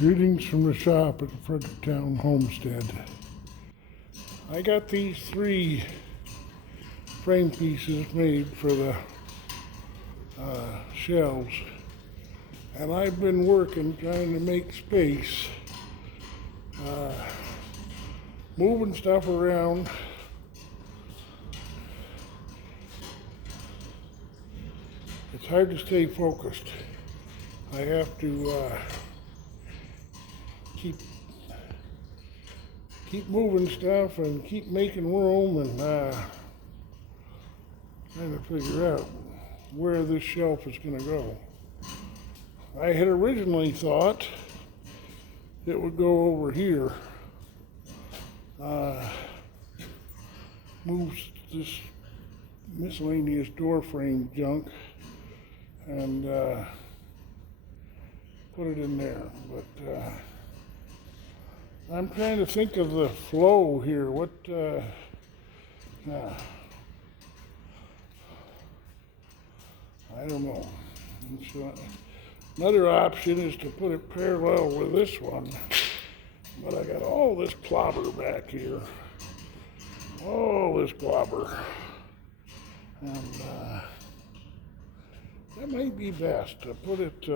Greetings from the shop at the Fredericktown Homestead. I got these 3 frame pieces made for the shelves, and I've been working trying to make space, moving stuff around. It's hard to stay focused. I have to keep moving stuff and keep making room and trying to figure out where this shelf is going to go. I had originally thought it would go over here. Move this miscellaneous door frame junk and put it in there, but I'm trying to think of the flow here. I don't know. Another option is to put it parallel with this one, but I got all this clobber back here. All this clobber. And that might be best to put it,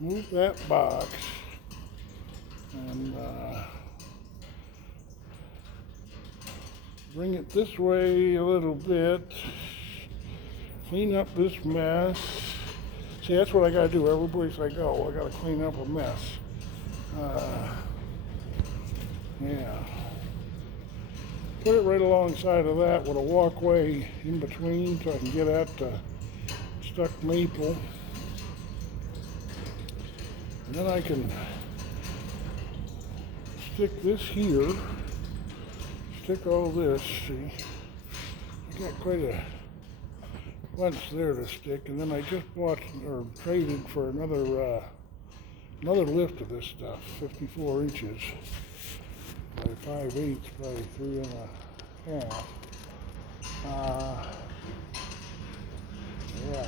move that box and bring it this way a little bit, clean up this mess. See, that's what I gotta do every place I go. I gotta clean up a mess. Yeah. Put it right alongside of that with a walkway in between so I can get at the stuck maple. And then I can stick this here, stick all this, see, I got quite a bunch there to stick, and then I just bought or traded for another lift of this stuff, 54 inches by 5/8 by 3.5. Yeah.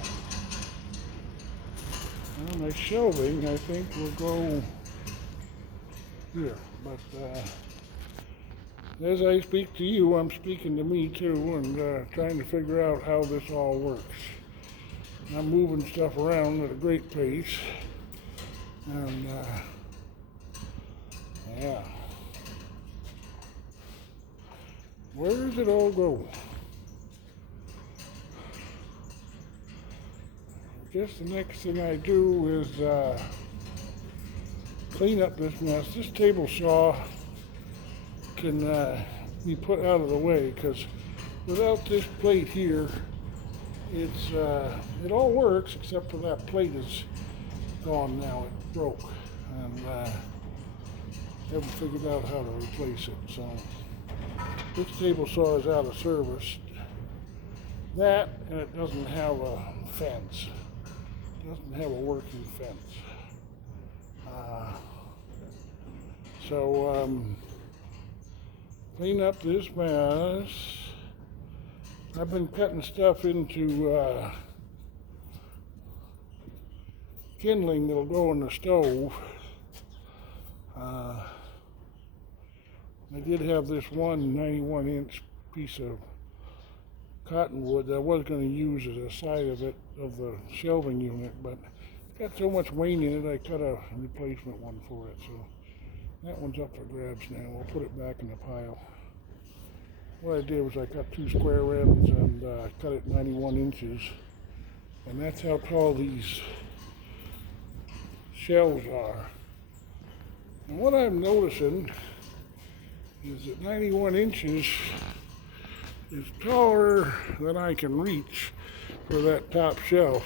Well, my shelving, I think, will go here. But as I speak to you, I'm speaking to me too, and trying to figure out how this all works. I'm moving stuff around at a great pace, and yeah. Where does it all go? I guess the next thing I do is clean up this mess. This table saw can be put out of the way, because without this plate here, it all works except for that plate is gone now. It broke, and haven't figured out how to replace it. So this table saw is out of service. That, and it doesn't have a fence. Doesn't have a working fence. So clean up this mess. I've been cutting stuff into kindling that'll go in the stove. I did have this one 91-inch piece of cottonwood that I was going to use as a side of the shelving unit, but it's got so much weight in it, I cut a replacement one for it. So that one's up for grabs now. I'll put it back in the pile. What I did was I cut 2 square ends and cut it 91 inches, and that's how tall these shelves are. And what I'm noticing is that 91 inches is taller than I can reach for that top shelf.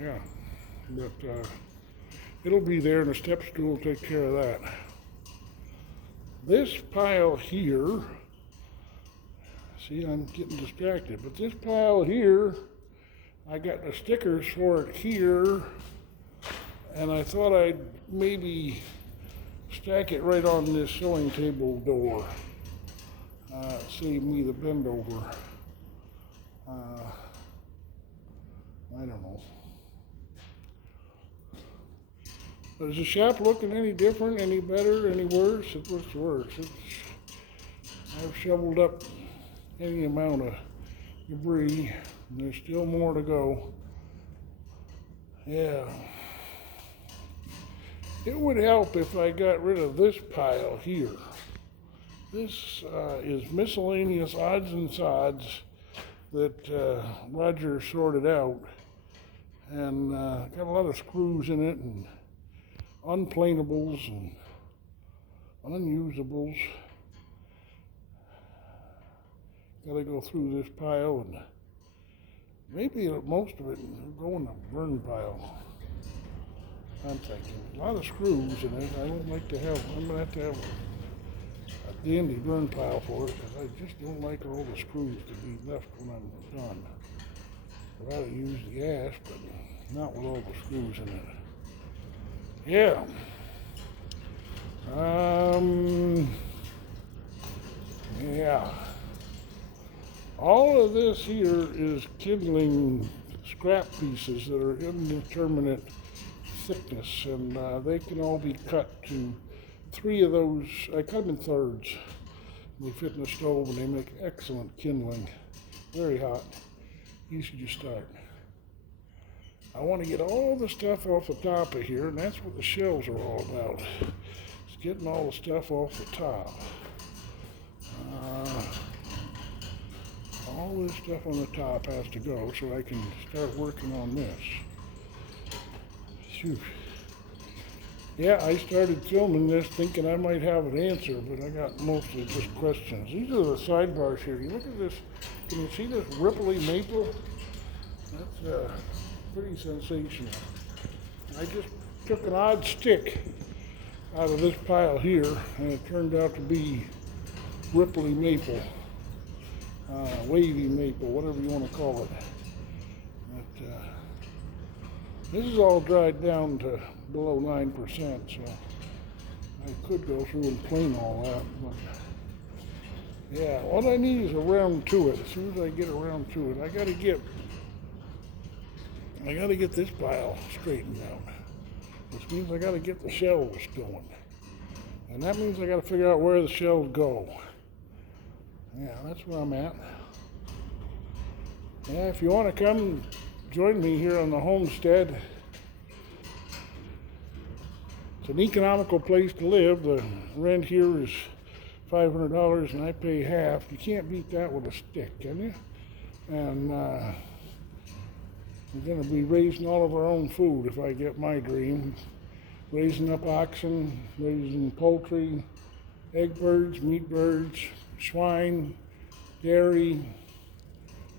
Yeah, but it'll be there, and the step stool will take care of that. This pile here, see, I'm getting distracted, but this pile here, I got the stickers for it here, and I thought I'd maybe stack it right on this sewing table door. Save me the bend over. I don't know. Is the shop looking any different, any better, any worse? It looks worse. I've shoveled up any amount of debris, and there's still more to go. Yeah. It would help if I got rid of this pile here. This is miscellaneous odds and sods that Roger sorted out, and got a lot of screws in it, and unplaneables and unusables. Gotta go through this pile, and maybe most of it will go in the burn pile. I'm thinking a lot of screws in it. I don't like to have. I'm gonna have to have a dandy burn pile for it, because I just don't like all the screws to be left when I'm done. I'd rather use the ash, but not with all the screws in it. Yeah. Yeah. All of this here is kindling scrap pieces that are indeterminate thickness, and they can all be cut to 3 of those. I cut them in thirds. They fit in the stove, and they make excellent kindling. Very hot. Easy to start. I want to get all the stuff off the top of here, and that's what the shelves are all about. It's getting all the stuff off the top. All this stuff on the top has to go so I can start working on this. Phew. Yeah, I started filming this thinking I might have an answer, but I got mostly just questions. These are the sidebars here. You look at this. Can you see this ripply maple? That's pretty sensational. I just took an odd stick out of this pile here, and it turned out to be ripply maple, wavy maple, whatever you want to call it. But this is all dried down to below 9%, so I could go through and plane all that. But yeah, what I need is a round to it. As soon as I get around to it, I got to get this pile straightened out, which means I got to get the shelves going, and that means I got to figure out where the shelves go. Yeah, that's where I'm at. Yeah, if you want to come join me here on the homestead, it's an economical place to live. The rent here is $500, and I pay half. You can't beat that with a stick, can you? And we're going to be raising all of our own food if I get my dream. Raising up oxen, raising poultry, egg birds, meat birds, swine, dairy,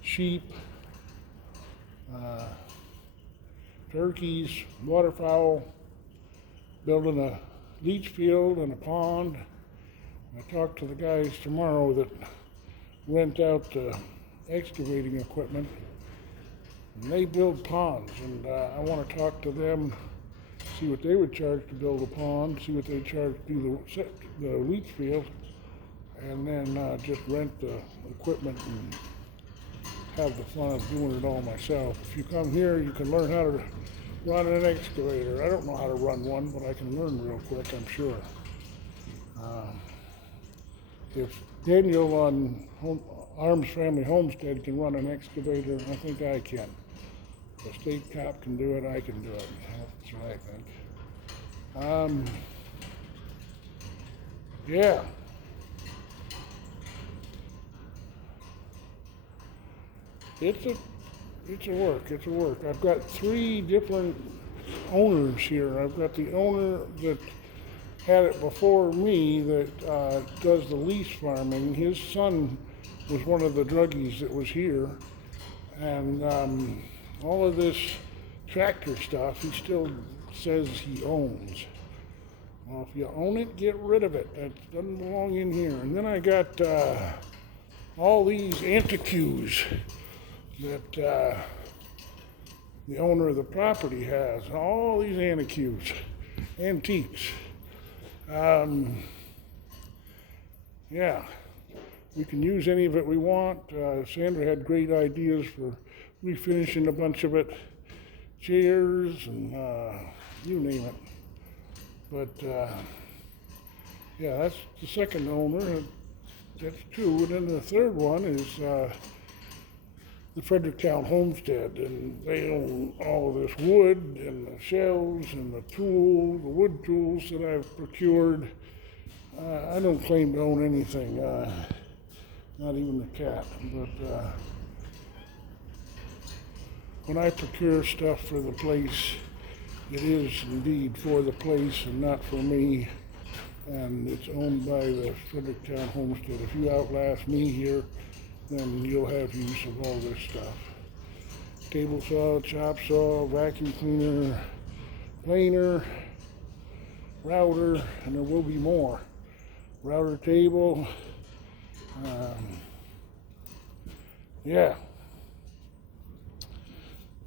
sheep, turkeys, waterfowl, building a leach field and a pond. I talked to the guys tomorrow that rent out excavating equipment, and they build ponds, and I want to talk to them, see what they would charge to build a pond, see what they charge to do the leach field, and then just rent the equipment and have the fun of doing it all myself. If you come here, you can learn how to run an excavator. I don't know how to run one, but I can learn real quick, I'm sure. If Daniel on Arms Family Homestead can run an excavator, I think I can. If the state cop can do it, I can do it. That's what I think. Yeah. It's a work. I've got 3 different owners here. I've got the owner that had it before me that does the lease farming. His son was one of the druggies that was here, and all of this tractor stuff he still says he owns. Well, if you own it, get rid of it. That doesn't belong in here. And then I got all these antiques that the owner of the property has. All these antiques. Yeah, we can use any of it we want. Sandra had great ideas for refinishing a bunch of it, chairs and you name it. But yeah, that's the second owner. That's two. And then the third one is the Fredericktown Homestead, and they own all of this wood and the shelves and the tools, the wood tools that I've procured. I don't claim to own anything, not even the cat, but when I procure stuff for the place, it is indeed for the place and not for me, and it's owned by the Fredericktown Homestead. If you outlast me here, then you'll have use of all this stuff. Table saw, chop saw, vacuum cleaner, planer, router, and there will be more. Router table, yeah.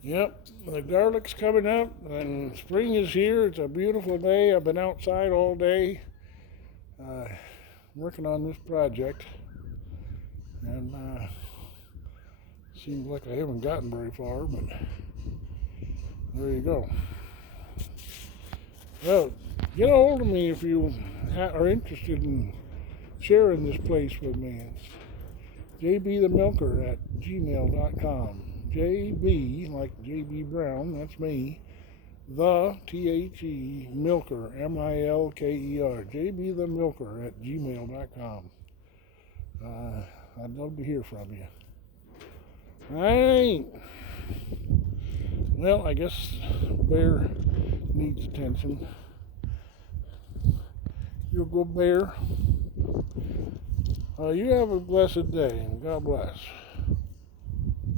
Yep, the garlic's coming up and spring is here. It's a beautiful day. I've been outside all day working on this project, and seems like I haven't gotten very far, but there you go. Well, get a hold of me if you are interested in sharing this place with me. It's jbthemilker@gmail.com. JB, like JB Brown, that's me. The THE Milker, MILKER, jbthemilker@gmail.com. I'd love to hear from you. Alright. Well, I guess Bear needs attention. You go, Bear. You have a blessed day, and God bless.